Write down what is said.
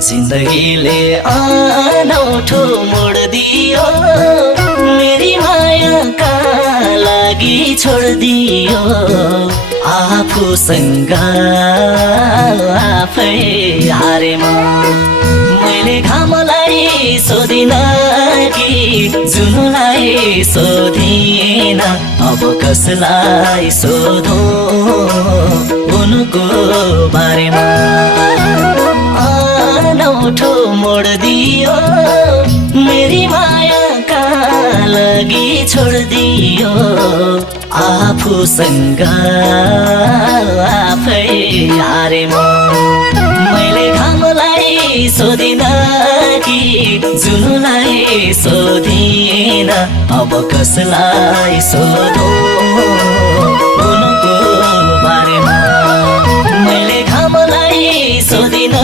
जिन्दगीले अनौठो मोड दियो मेरी मायाका लागि छोड दियो आफूसँग आफै हारे म मैले घामलाई सोधिन कि जुनलाई सोधिन अब कसलाई सोधौं उनको बारेमा अनौठो मोड दियो मेरी मायाका लागि छोड दियो आफूसँग आफै हारे म मैले घामलाई सोधिन कि जुनलाई सोधिन अब कसलाई सोधौं उनको बारेमा मैले घामलाई सोधिन